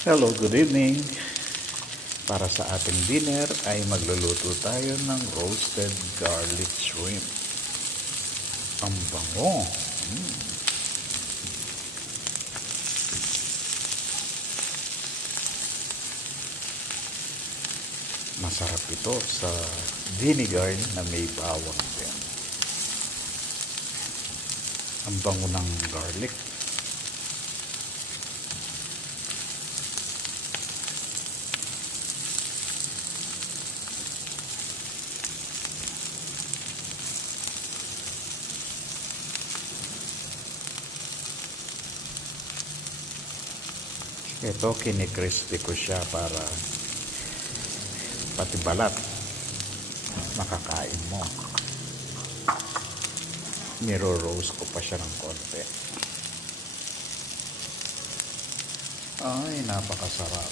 Hello, good evening. Para sa ating dinner ay magluluto tayo ng roasted garlic shrimp. Ang bango. Masarap ito sa vinegar na may bawang din. Ang bango ng garlic. Ito, kinikrispy ko siya para pati balat makakain mo. Niro-roast ko pa siya ng konti. Ay, napakasarap.